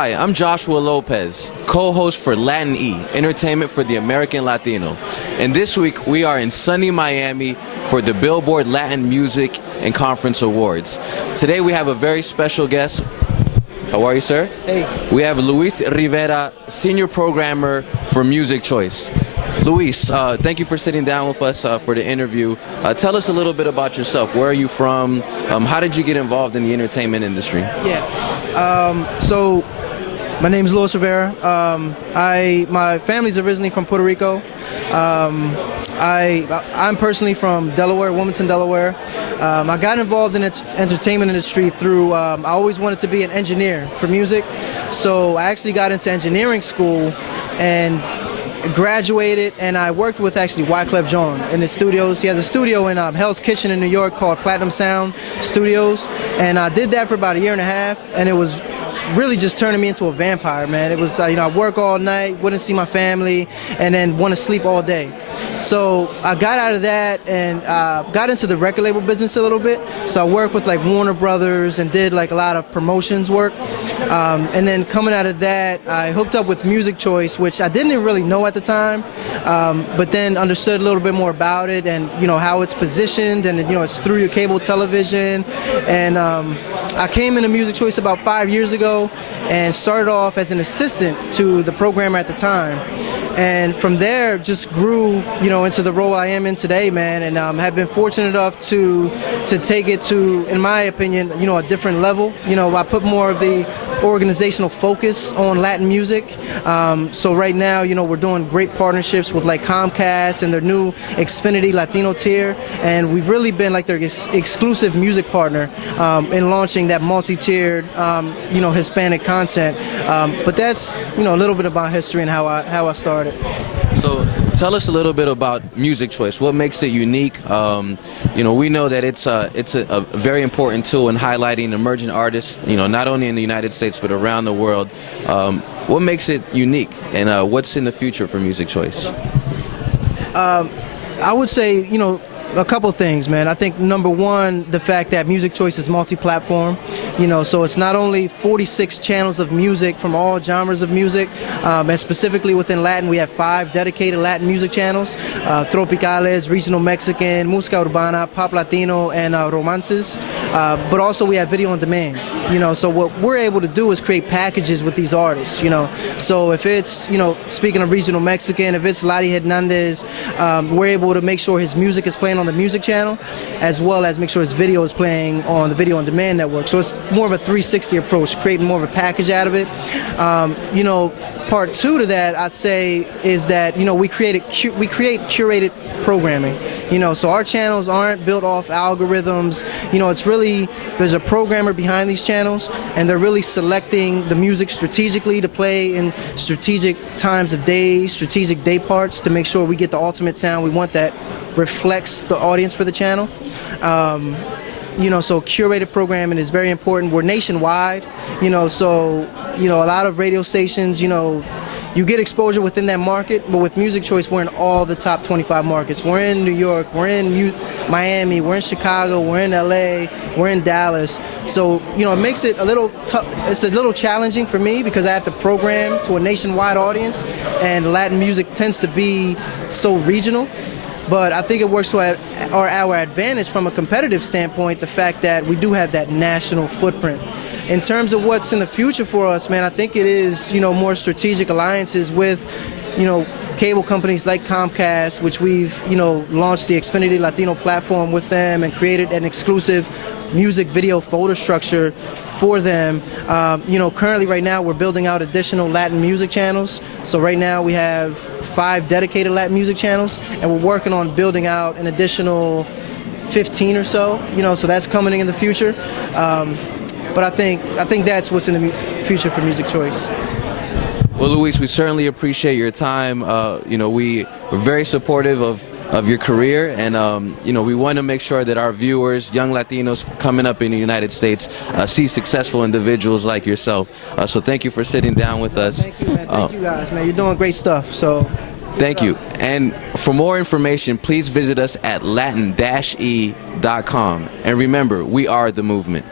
Hi, I'm Joshua Lopez, co-host for Latin E, entertainment for the American Latino. And this week we are in sunny Miami for the Billboard Latin Music and Conference Awards. Today we have a very special guest. How are you, sir? Hey. We have Luis Rivera, senior programmer for Music Choice. Luis, thank you for sitting down with us for the interview. Tell us a little bit about yourself. Where are you from? How did you get involved in the entertainment industry? So my name is Luis Rivera. My family's originally from Puerto Rico. I'm personally from Delaware, Wilmington, Delaware. I got involved in the entertainment industry through, I always wanted to be an engineer for music. So I actually got into engineering school and graduated, and I worked with actually Wyclef Jean in his studios. He has a studio in Hell's Kitchen in New York called Platinum Sound Studios, and I did that for about a year and a half, and it was really just turning me into a vampire, man. It was, I work all night, wouldn't see my family, and then want to sleep all day. So I got out of that and got into the record label business a little bit. So I worked with like Warner Brothers and did like a lot of promotions work. And then coming out of that, I hooked up with Music Choice, which I didn't really know at the time, but then understood a little bit more about it and, how it's positioned, and, it's through your cable television. And I came into Music Choice about 5 years ago and started off as an assistant to the programmer at the time. And from there, just grew, into the role I am in today, man. And have been fortunate enough to take it to, in my opinion, a different level. I put more of the organizational focus on Latin music. So right now, we're doing great partnerships with like Comcast and their new Xfinity Latino tier. And we've really been like their exclusive music partner in launching that multi-tiered, Hispanic content. But that's, a little bit about history and how I started. So tell us a little bit about Music Choice. What makes it unique? We know that it's a very important tool in highlighting emerging artists, not only in the United States but around the world. What makes it unique, and what's in the future for Music Choice? I would say, a couple things, man. I think number one, the fact that Music Choice is multi-platform, so it's not only 46 channels of music from all genres of music, and specifically within Latin, we have 5 dedicated Latin music channels, Tropicales, Regional Mexican, Música Urbana, Pop Latino, and Romances, but also we have video on demand, so what we're able to do is create packages with these artists, so if it's, speaking of Regional Mexican, if it's Ladi Hernandez, we're able to make sure his music is playing on the music channel, as well as make sure his video is playing on the video on demand network. So it's more of a 360 approach, creating more of a package out of it. Part two to that, I'd say, is that we create curated programming. So our channels aren't built off algorithms. It's really, there's a programmer behind these channels, and they're really selecting the music strategically to play in strategic times of day, strategic day parts, to make sure we get the ultimate sound we want that reflects the audience for the channel. So curated programming is very important. We're nationwide, so, a lot of radio stations, you get exposure within that market, but with Music Choice, we're in all the top 25 markets. We're in New York, we're in Miami, we're in Chicago, we're in LA, we're in Dallas. So, it makes it a little tough. It's a little challenging for me because I have to program to a nationwide audience, and Latin music tends to be so regional. But I think it works to our advantage from a competitive standpoint, the fact that we do have that national footprint. In terms of what's in the future for us, man, I think it is, more strategic alliances with, cable companies like Comcast, which we've, launched the Xfinity Latino platform with them and created an exclusive music video folder structure for them. Currently right now we're building out additional Latin music channels. So right now we have 5 dedicated Latin music channels, and we're working on building out an additional 15 or so, so that's coming in the future. But I think that's what's in the future for Music Choice. Well, Luis, we certainly appreciate your time. We're very supportive of your career, and we want to make sure that our viewers, young Latinos coming up in the United States, see successful individuals like yourself. So thank you for sitting down with us. Thank you, man. Thank you guys, man. You're doing great stuff. So thank you. And for more information, please visit us at latin-e.com. And remember, we are the movement.